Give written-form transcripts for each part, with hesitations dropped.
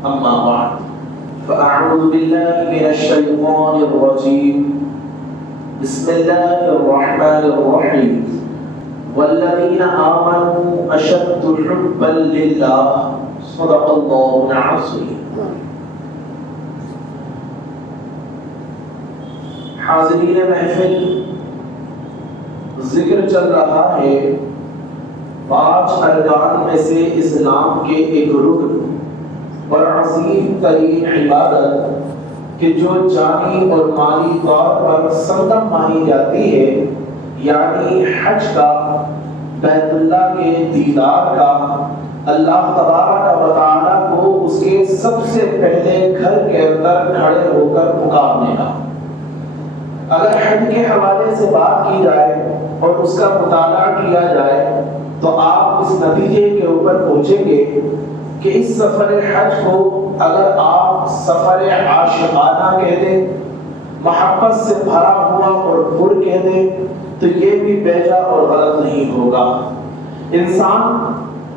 أما بعد فأعوذ بالله من الشيطان الرجيم بسم الله الرحمن الرحيم والذين آمنوا أشد حبا لله صدق الله العظيم. حاضرین محفل، ذکر چل رہا ہے 5 ارکان میں سے اسلام کے ایک رکن اور عظیم ترین عبادت کہ جو جانی اور مالی طور پر سنگم مانی جاتی ہے، یعنی حج کا، بیت اللہ کے دیدار کا، اللہ تبارک و تعالیٰ کو اس کے سب سے پہلے گھر کے اندر کھڑے ہو کر پکارنے کا۔ اگر حج کے حوالے سے بات کی جائے اور اس کا مطالعہ کیا جائے تو آپ اس نتیجے کے اوپر پہنچیں گے کہ اس سفر حج کو اگر آپ سفر عاشقانہ کہہ دیں، محبت سے بھرا ہوا اور پر کہہ دیں، تو یہ بھی بیجا اور غلط نہیں ہوگا۔ انسان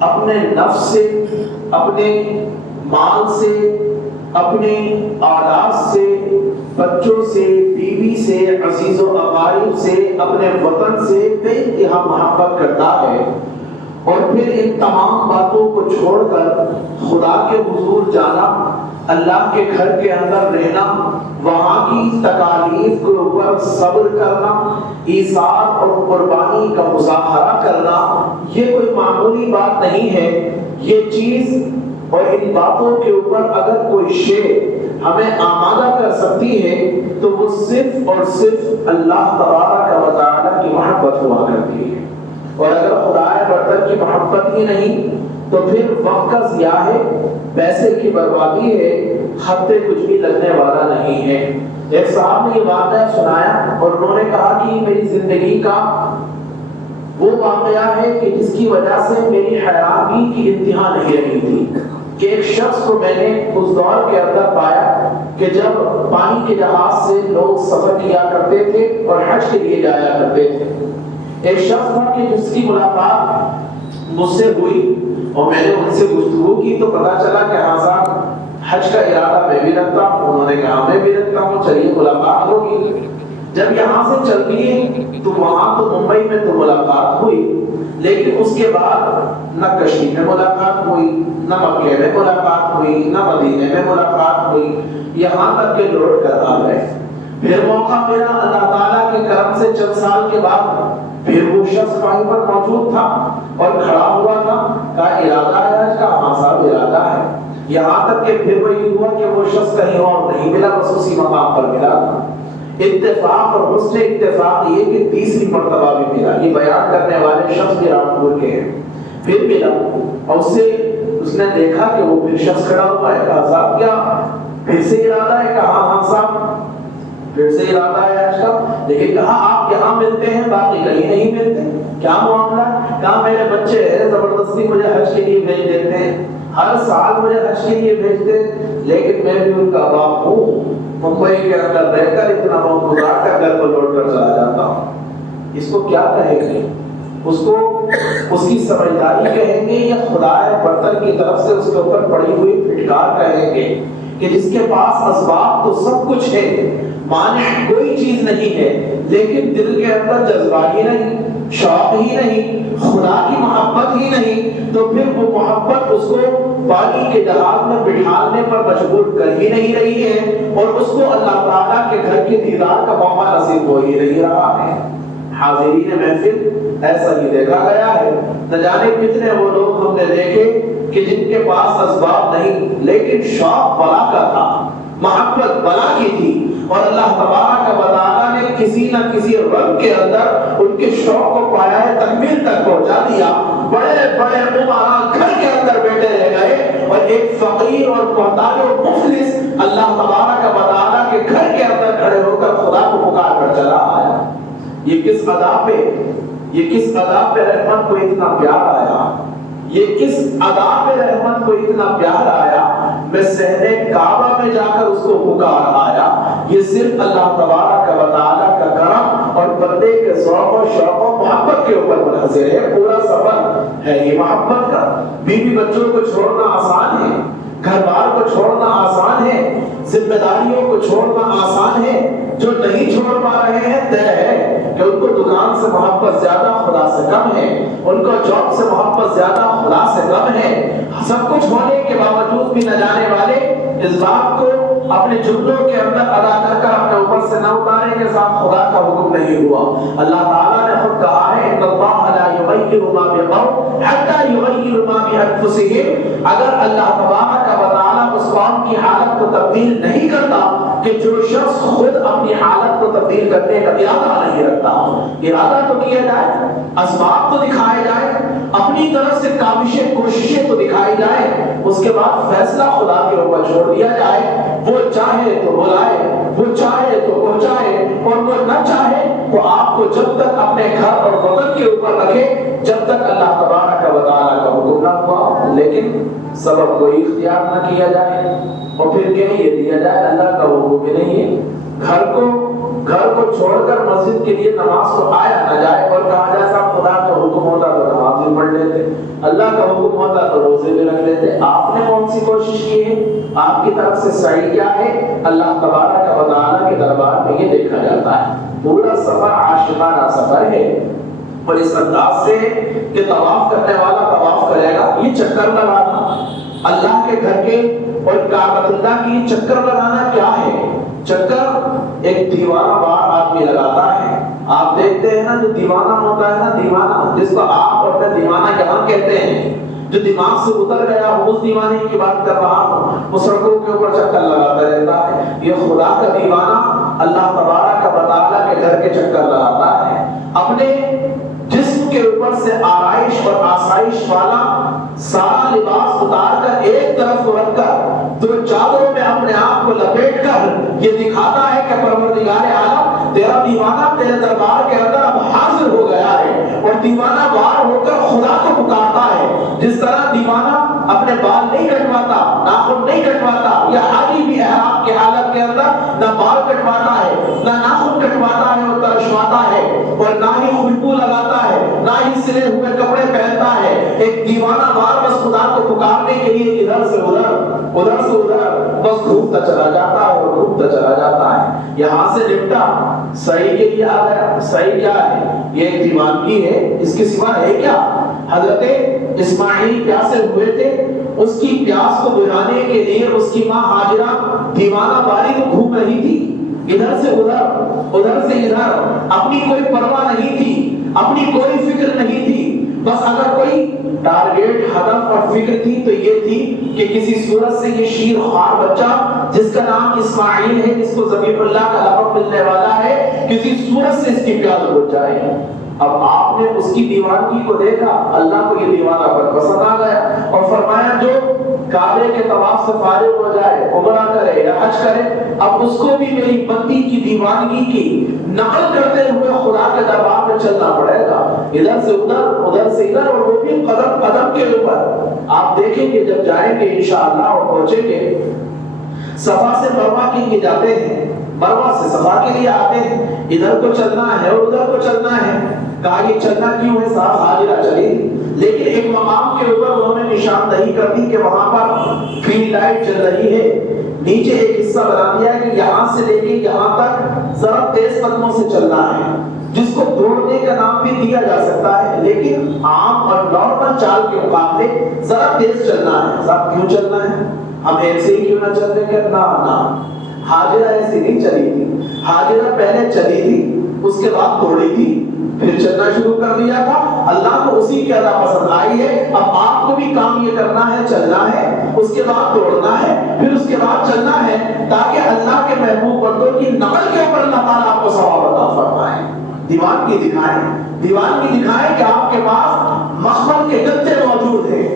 اپنے نفس سے، اپنے مال سے، اپنے اولاد سے، بچوں سے، بیوی سے، عزیز و اقارب سے، اپنے وطن سے بے انتہا محبت کرتا ہے، اور پھر ان تمام باتوں کو چھوڑ کر خدا کے حضور جانا، اللہ کے گھر کے اندر رہنا، وہاں کی تکالیف کے اوپر صبر کرنا، ایثار اور قربانی کا مظاہرہ کرنا، یہ کوئی معمولی بات نہیں ہے۔ یہ چیز اور ان باتوں کے اوپر اگر کوئی شے ہمیں آمادہ کر سکتی ہے تو وہ صرف اور صرف اللہ تبارک و تعالیٰ کی محبت ہوا کرتی ہے۔ اور اگر خدا برتر کی محبت ہی نہیں تو پھر وقت کا ضیاع ہے، پیسے کی بربادی ہے، خطے کچھ بھی لگنے والا نہیں ہے۔ ایک صاحب نے یہ واقعہ سنایا اور انہوں نے کہا کہ میری زندگی کا وہ واقعہ ہے کہ جس کی وجہ سے میری حیرانی کی انتہا نہیں رہی تھی کہ ایک شخص کو میں نے اس دور کے اندر پایا کہ جب پانی کے جہاز سے لوگ سفر کیا کرتے تھے اور حج کے لیے جایا کرتے تھے۔ ایک شخص تھا کہ جس کی ملاقات مجھ سے ہوئی اور میں نے ان سے گفتگو کی تو پتا چلا کہ ہاں صاحب حج کا ارادہ میں بھی رکھتا ہوں۔ انہوں نے کہا میں بھی رکھتا ہوں، چلیے ملاقات ہوگی۔ جب یہاں سے چل دیے تو وہاں تو ممبئی میں تو ملاقات ہوئی، لیکن اس کے بعد نہ کشمیر میں ملاقات ہوئی، نہ مکے میں ملاقات ہوئی، نہ مدینے میں ملاقات ہوئی، یہاں تک کہ لوٹ کر آ گئے۔ پھر موقع ملا اللہ تعالیٰ کے کرم سے چند سال کے بعد، پھر وہ شخص وہیں پر موجود تھا اور کھڑا ہوا تھا، کہا ارادہ ہے آج کا؟ ہاں صاحب ارادہ ہے۔ یہاں تک کہ پھر وہی ہوا کہ وہ شخص کہیں اور نہیں ملا، بس اسی مقام پر ملا تھا۔ اتفاق اور حسن اتفاق یہ کہ تیسری مرتبہ بھی ملا۔ یہ بیان کرنے والے شخص بھی رامپور کے ہیں۔ پھر ملا اور اس نے دیکھا کہ وہ پھر شخص کھڑا ہوا ہے، کہا صاحب کیا پھر سے ارادہ ہے؟ کہا ہاں صاحب پھر سے ارادہ ہے آج کا، لیکن کہا آپ یہاں ملتے ہیں باقی کہیں نہیں ملتے، کیا معاملہ ہے؟ کہا میرے بچے زبردستی مجھے حج کے لیے بھیج دیتے ہیں، ہر سال مجھے حج کے لیے بھیجتے ہیں، لیکن میں بھی ان کا باپ ہوں، ممبئی کے اندر رہ کر اتنا وقت گزار کر گھر کو لوٹ کر چلا جاتا ہوں۔ اس کو کیا کہیں گے؟ اس کو اس کی سمجھداری کہیں گے یا خدا برتر کی طرف سے اس کے اوپر پڑی ہوئی پھٹکار کہیں گے کہ جس کے پاس اسباب تو سب کچھ ہے، مانع کوئی چیز نہیں ہے، لیکن دل کے اندر جذبہ ہی نہیں، شوق ہی نہیں، خدا کی محبت ہی نہیں، تو پھر وہ محبت اس کو پانی کے جہاز میں بٹھانے پر مجبور کر ہی نہیں رہی ہے، اور اس کو اللہ تعالیٰ کے گھر کے دیدار کا موقع نصیب ہو ہی نہیں رہا ہے۔ حاضرین محفل، ایسا ہی دیکھا گیا ہے، نہ جانے کتنے وہ لوگ ہم نے دیکھے کہ جن کے پاس اسباب نہیں لیکن شوق بلا کا تھا، محبت بلا کی تھی، اور اللہ تبارک و تعالیٰ نے کسی نہ کسی رنگ کے اندر ان کے شوق کو پایا ہے، تکمیل تک پہنچا دیا۔ بڑے بڑے عمرا گھر کے اندر بیٹھے رہ گئے اور ایک فقیر اور محتاج اور مفلس اللہ تبارک و تعالیٰ کے گھر کے اندر کھڑے ہو کر خدا کو پکار کر چلا آیا۔ یہ کس ادا پہ رحمت کو اتنا پیار آیا، یہ کس ادا پہ رحمت کو اتنا پیار آیا، میں صحن کعبہ میں جا کر اس کو پکار آیا۔ یہ صرف اللہ تبارک و تعالیٰ کا کرم اور بندے کے ذوق و شوق و محبت کے اوپر منحصر ہے۔ پورا سفر ہے یہ محبت کا۔ بیوی بچوں کو چھوڑنا آسان ہے، گھر بار کو چھوڑنا آسان ہے، ذمہ داریوں کو چھوڑنا آسان ہے. جو نہیں چھوڑ پا رہے ہیں طے ہے کہ ان کو دکان سے محبت زیادہ خدا سے کم ہے، ان کو جاب سے محبت زیادہ خدا سے کم ہے. سب کچھ ہونے کے باوجود بھی نہ جانے والے اس بات کو اپنے جملوں کے اندر ادا کر کر اپنے اوپر سے نہ اتاریں کہ صاحب خدا کا حکم نہیں ہوا. اللہ تعالیٰ نے خود کہا ہے ان اللہ لا یغیر ما بقوم حتی یغیر ما بانفسهم. اگر اللہ تبارک و تعالیٰ اس قوم کی حالت کو تبدیل نہیں کرتا کہ جو شخص خود اپنی حالت کو تبدیل کرنے کا ارادہ نہیں رکھتا. ارادہ تو کیا جائے، اسباب تو دکھائے جائے، اپنی طرف سے کاوشیں کوششیں تو دکھائی جائے، اس کے بعد فیصلہ خدا کے اوپر چھوڑ دیا جائے. وہ چاہے تو بلائے، وہ چاہے تو پہنچائے، اور وہ نہ چاہے تو آپ کو جب تک اپنے گھر اور وطن کے اوپر رکھے جب تک اللہ تبارک و تعالیٰ کا حکم نہ ہوا. لیکن سبب کوئی اختیار نہ کیا جائے اور پھر کہیں یہ دیا جائے اللہ کا حکم بھی نہیں ہے. گھر کو چھوڑ کر مسجد کے لیے نماز کو آیا نہ جائے اور کہا جائے صاحب خدا کا حکم ہوتا تو نماز بھی پڑھ لیتے، اللہ کا حکم ہوتا تو روزے بھی رکھ لیتے. آپ نے کون سی کوشش کی ہے؟ آپ کی طرف سے سعی کیا ہے؟ اللہ تبارک و تعالیٰ کے دربار میں یہ دیکھا جاتا ہے. پورا سفر عاشقانہ سفر ہے، اور اس انداز سے کہ طواف کرنے والا طواف کرے گا. یہ چکر لگانا اللہ کے گھر کے اور کعبۃ اللہ کی چکر لگانا کیا ہے؟ چکر ایک دیوانہ وار آدمی لگاتا ہے. آپ دیکھتے ہیں نا جو دیوانہ ہوتا ہے نا، دیوانہ جس کو آپ اور میں دیوانہ یہاں کہتے ہیں، جو دماغ سے اتر گیا اس دیوانے کی بات کر رہا ہوں. وہ سڑکوں کے اوپر چکر لگاتا رہتا ہے. یہ خدا کا دیوانہ اللہ تبارک و تعالیٰ کے گھر کے چکر لگاتا ہے. اپنے جسم کے اوپر سے آرائش اور آسائش والا سارا لباس اتار کر ایک طرف کو رکھ کر دو چادروں میں اپنے آپ کو لپیٹ کر یہ دکھاتا ہے کہ پروردگار عالم تیرا دیوانہ تیرے دربار کے اندر اب حاضر ہو گیا ہے، اور دیوانہ وار ہو کر خدا کو پکارتا ہے. جس طرح دیوانہ اپنے بال نہیں کٹواتا، ناخن نہیں کٹواتا، یا حاجی بھی احرام کی حالت کے اندر نہ بال کٹواتا ہے، نہ ناخن کٹواتا ہے اور ترشواتا ہے، اور نہ ہی خوشبو لگاتا ہے، نہ ہی سلے ہوئے کپڑے پہنتا ہے. ایک دیوانہ وار بس خدا کو پکارنے کے لیے ادھر سے ادھر بس گھومتا چلا جاتا ہے اور گھومتا چلا جاتا ہے. یہاں سے نپٹا، صحیح کے لیے آ گیا. صحیح کیا ہے؟ یہ ایک دیوانگی ہے، اس کے سوا ہے کیا؟ حضرت اسماعیل پیاسے ہوئے تھے، اس کی پیاس کو بجھانے کے لیے اس کی ماں ہاجرہ دیوانہ باری تو گھوم رہی تھی، ادھر سے ادھر، اپنی کوئی پرواہ نہیں تھی، اپنی کوئی فکر نہیں تھی. بس اگر کوئی ٹارگیٹ، ہدف اور فکر تھی تو یہ تھی کہ کسی صورت سے یہ شیر خوار بچہ جس کا نام اسماعیل ہے، جس کو ذبیح اللہ کا لقب ملنے والا ہے، کسی صورت سے اس کی پیاس بجھ جائے. اب آپ نے اس کی دیوانگی کو دیکھا، اللہ کو یہ دیوانہ پر پسند آ گیا اور فرمایا جو کعبے کے طواف سے فارغ ہو جائے، عمرہ کرے یا حج کرے، اب اس کو بھی میری بندی کی دیوانگی کی نقل کرتے ہوئے خدا کے دربار میں چلنا پڑے گا. ادھر سے ادھر، اور وہ بھی قدم قدم کے اوپر. آپ دیکھیں کہ جب جائیں گے انشاءاللہ اور پہنچیں گے، صفا سے مروہ کے لیے جاتے ہیں، مروہ سے صفا کے لیے آتے ہیں، ادھر کو چلنا ہے اور ادھر کو چلنا ہے. کہا یہ چلنا کیوں ہے؟ صاحب حاجرہ چلی، لیکن ایک مقام کے اوپر انہوں نے نشاندہی کر دی کہ وہاں پر گرین لائٹ چل رہی ہے. نیچے ایک حصہ بنا دیا کہ یہاں سے لے کے یہاں تک ذرا تیز قدموں سے چلنا ہے، جس کو دوڑنے کا نام بھی دیا جا سکتا ہے، لیکن عام اور نارمل چال کے مقابلے ذرا تیز چلنا ہے. صاحب کیوں چلنا ہے؟ ہم ایسے ہی کیوں نہ چلتے؟ کہ نہ حاجرہ ایسی نہیں چلی تھی. حاجرہ پہلے چلی تھی، اس کے بعد دوڑی تھی، پھر چلنا شروع کر دیا تھا. اللہ کو اسی کی ادا پسند آئی ہے. اب آپ کو بھی کام یہ کرنا ہے، چلنا ہے، اس کے بعد دوڑنا ہے، پھر اس کے بعد چلنا ہے، تاکہ اللہ کے محبوب بندوں کی نقل کے اوپر اللہ تعالیٰ آپ کو ثواب عطا فرمائے. دیوانگی دکھائیں کہ آپ کے پاس مخمل کے گدے موجود ہیں،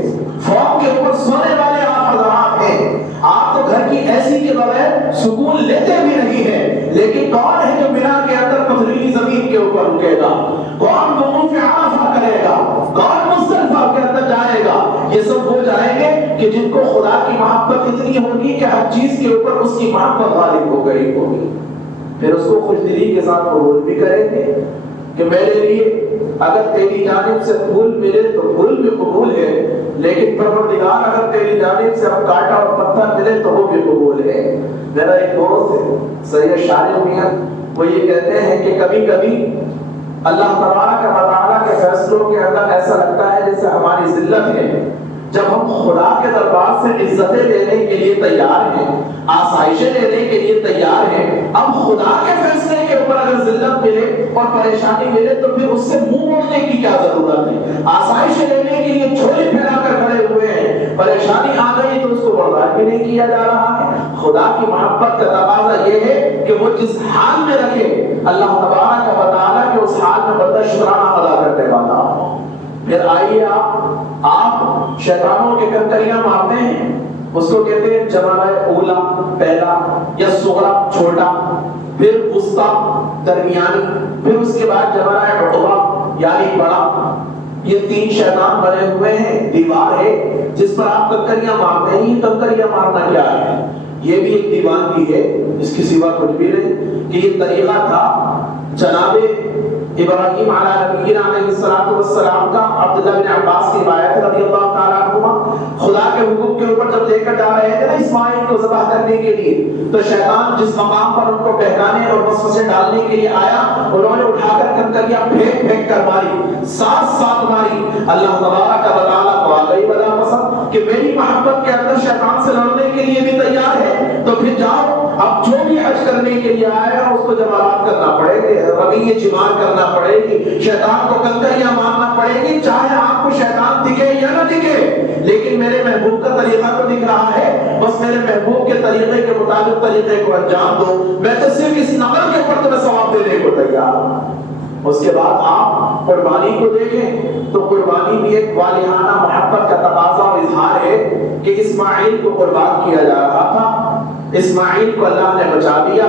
فوق کے اوپر سونے والے آپ حضرات ہیں. آپ تو گھر کی ایسی کے بغیر سکون لیتے بھی نہیں ہیں، لیکن کون ہے جو بنا کے اندر پتھریلی زمین کے اوپر رکے گا؟ کون وقوف عرفہ کرے گا؟ کون مزدلفہ کے اندر جائے گا؟ یہ سب وہ جائیں گے کہ جن کو خدا کی محبت اتنی ہوگی کہ ہر چیز کے اوپر اس کی محبت غالب ہو گئی ہوگی. پھر اس کو خوش دلی کے ساتھ قبول بھی کریں گے کہ میرے لیے اگر تیری جانب سے پھول ملے تو پھول بھی قبول ہے، لیکن پروردگار اگر تیری جانب سے اب کانٹا اور پتھر ملے تو وہ بھی قبول ہے۔ میرا ایک دوست ہے سید شارع میاں، وہ یہ کہتے ہیں کہ کبھی کبھی اللہ تبارک و تعالیٰ کے فیصلوں کے اندر ایسا لگتا ہے جیسے ہماری ذلت ہے۔ جب ہم خدا کے دربار سے عزتیں لینے کے لیے تیار ہیں، آسائشیں لینے کے لیے تیار ہیں، اب خدا کے فیصلے کے اوپر اگر ذلت ملے اور پریشانی ملے تو پھر اس سے منہ موڑنے کی کیا ضرورت ہے؟ آسائشیں لینے کے لیے جھولی پھیلا کر کھڑے ہوئے ہیں، پریشانی آ گئی تو اس کو برداشت بھی نہیں کیا جا رہا ہے۔ خدا کی محبت کا تقاضا یہ ہے کہ وہ جس حال میں رکھے اللہ تبارک و تعالیٰ کے اس حال میں بندہ شکرانہ ادا کرنے والا ہو۔ پھر آئیے آپ شیطانوں کے کنکریاں مارتے ہیں، اس کو کہتے ہیں جمرہ اولا پہلا یا صغرا چھوٹا، پھر وسطی درمیانی، پھر اس کے بعد جمرہ عقبہ یعنی بڑا۔ یہ تین شیطان بنے ہوئے ہیں، دیوار ہے جس پر آپ کنکریاں مارتے ہیں۔ یہ کنکریاں مارنا کیا ہے؟ یہ بھی ایک دیوانگی ہے، اس کی سوا کچھ بھی نہیں، کہ یہ طریقہ تھا جناب ابراہیم علیہ نبینا علیہ السلام کا۔ عبداللہ بن عباس کی روایت رضی اللہ تعالیٰ عنہما، خدا کے حکم کے اوپر جب لے کر جا رہے تھے نا اسماعیل کو ذبح کرنے کے لیے، تو شیطان جس مقام پر ان کو بہکانے اور وسوسے ڈالنے کے لیے آیا، انہوں نے اٹھا کر کنکریاں پھینک پھینک کر ماری، ساتھ ماری۔ اللہ تبارک و تعالیٰ کو آ گئی بلا پسند کہ میری محبت کے اندر شیطان سے لڑنے کے لیے بھی تیار ہے، تو پھر جاؤ، اب جو بھی حج کرنے کے لیے آیا ہے اس کو جمرات کرنا پڑے گا، رمیہ جمار کرنا پڑے گی، شیطان کو کنکریاں مارنا پڑے گی، چاہے آپ کو شیطان دکھے یا نہ دکھے، لیکن میرے محبوب کا طریقہ تو دکھ رہا ہے، بس میرے محبوب کے طریقے کے مطابق طریقے کو انجام دو، میں تو صرف اس نقل کے اوپر تمہیں ثواب دینے کو تیار ہوں۔ اس کے بعد آپ قربانی کو دیکھیں تو قربانی بھی ایک والہانہ محبت کا تقاضا اور اظہار ہے کہ اسماعیل کو قربان کیا جا رہا تھا، اسماعیل کو اللہ نے بچا دیا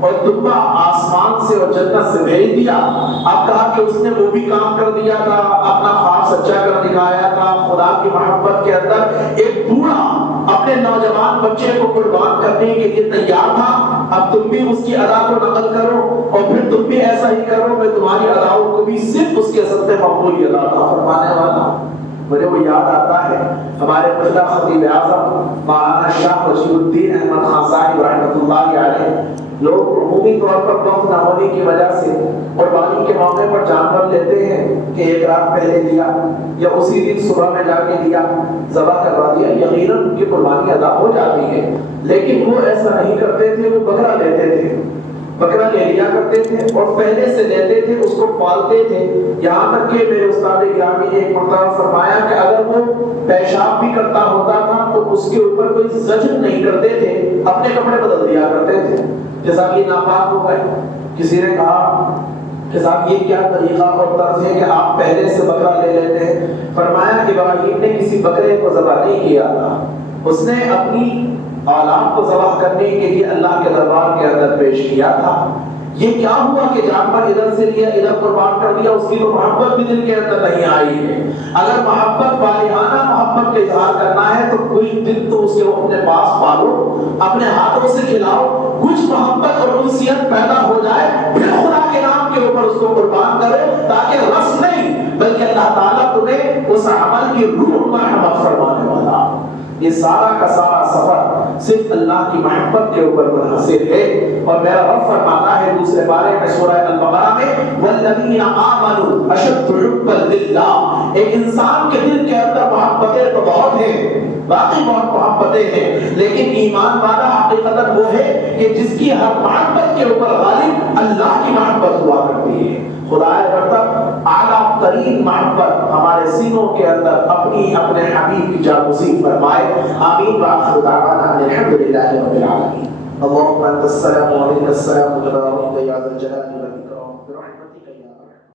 اور دبا آسمان سے اور جنت سے بھیج دیا۔ اب کہا کہ اس نے وہ بھی کام کر دیا تھا، اپنا خواب سچا کر دکھایا تھا، خدا کی محبت کے اندر ایک بوڑھا اپنے نوجوان بچے کو قربان کرنے کے لیے تیار تھا۔ اب تم بھی اس کی ادا کو نقل کرو اور پھر تم بھی ایسا ہی کرو، میں تمہاری اداؤں کو بھی صرف اس کے صدقے مقبول ادا فرمانے والا ہوں۔ مجھے وہ یاد آتا ہے ہمارے پہلا خطیب اعظم مولانا شاہ وجیہ الدین احمد خان صاحب رحمۃ اللہ علیہ، لوگ عمومی طور پر وقت نہ ہونے کی وجہ سے قربانی کے موقع پر جانور لیتے ہیں کہ ایک رات پہلے لیا یا اسی دن صبح میں جا کے لیا، ذبح کروا دیا، یقیناً ان کی قربانی ادا ہو جاتی ہے، لیکن وہ ایسا نہیں کرتے تھے، وہ بکرا لیتے تھے، بکرا لے لیا کرتے تھے اور پہلے سے لیتے تھے، اس کو پالتے تھے، یہاں تک کہ میرے استاد گرامی نے ایک مرتبہ فرمایا کہ اگر وہ پیشاب بھی کرتا ہوتا تھا تو اس کے اوپر کوئی زجر نہیں کرتے تھے، اپنے کپڑے بدل دیا کرتے تھے کہ صاحب یہ ناپاک ہو گئے۔ کسی نے کہا کہ صاحب یہ کیا طریقہ اور طرز ہے کہ آپ پہلے سے بکرا لے لیتے ہیں؟ فرمایا کہ ابراہیم نے کسی بکرے کو ذبح نہیں کیا تھا، اس نے اپنی اولاد کو ذبح کرنے کے لیے اللہ کے دربار کے اندر پیش کیا تھا۔ یہ کیا ہوا کہ جانور ادھر سے لیا ادھر قربان کر دیا، اس کی تو محبت بھی دل کے اندر نہیں آئی ہے۔ اگر محبت والہانہ محبت کا اظہار کرنا ہے تو کچھ دن تو اس کے اپنے پاس پالو، اپنے ہاتھوں سے کھلاؤ، کچھ محبت اور انسیت پیدا ہو جائے، پھر خدا کے نام کے اوپر اس کو قربان کرو، تاکہ رس نہیں بلکہ اللہ تعالیٰ تمہیں اس عمل کی روح مرحمت فرمانے والا۔ یہ سارا کا سارا سفر صرف اللہ کی محبت کے اوپر منحصر ہے، اور میرا رب فرماتا ہے دوسرے بارے میں سورہ البقرہ میں والذین آمنوا اشد حبا للہ۔ ایک انسان کے دل کے اندر محبتیں تو بہت ہیں، باقی بہت محبتیں ہیں، لیکن ایمان والا حقیقتاً وہ ہے کہ جس کی ہر محبت کے اوپر غالب اللہ کی محبت ہوا کرتی ہے۔ خدا برتر اعلیٰ ترین محبت ہمارے سینوں کے اندر اپنی اپنے حبیب کی جاسوسی فرمائے، آمین وآخر دعوانا الحمدللہ رب العالمین۔ اللهم انت السلام ومنك السلام تبارك يا ذا الجلال والاکرام۔